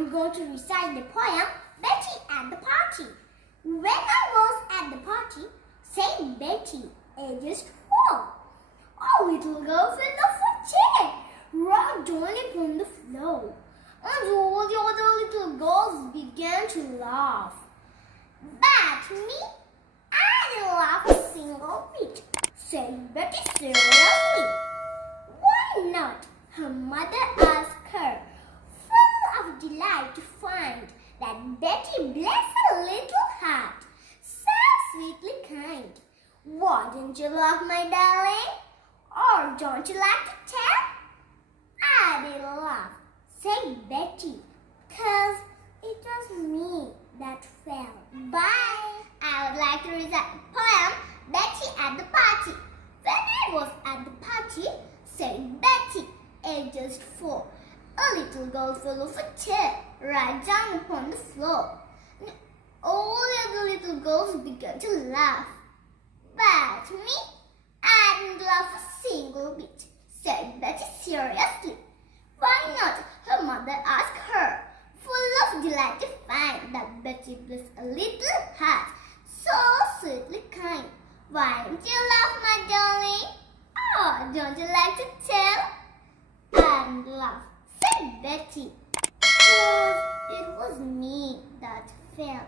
I'm going to recite the poem Betty at the Party. When I was at the party, Saint Betty, ages 4, a little girl fell off a chair, rocked on upon the floor, and all the other little girls began to laugh. But me, I didn't laugh a single bit. Said Betty seriously. Why not? Her mother asked her, full of delight to find that Betty, bless her little heart, so sweetly kind. Wouldn't you laugh, my darling? Or don't you like to tell? I did laugh, said Betty, 'cause it was me that fell. Bye. I would like to recite the poem Betty at the Party. When I was at the party, said Betty, aged 4, a little girl fell off a chair, right down upon the floor. And all the other little girls began to laugh. But me, I didn't laugh a single bit, said Betty seriously. Why not? Her mother asked her, full of delight to find that Betty bless a little heart, so sweetly kind. Why don't you laugh, my darling? Or don't you like to tell? And laugh, said Betty, 'cause it was me that fell.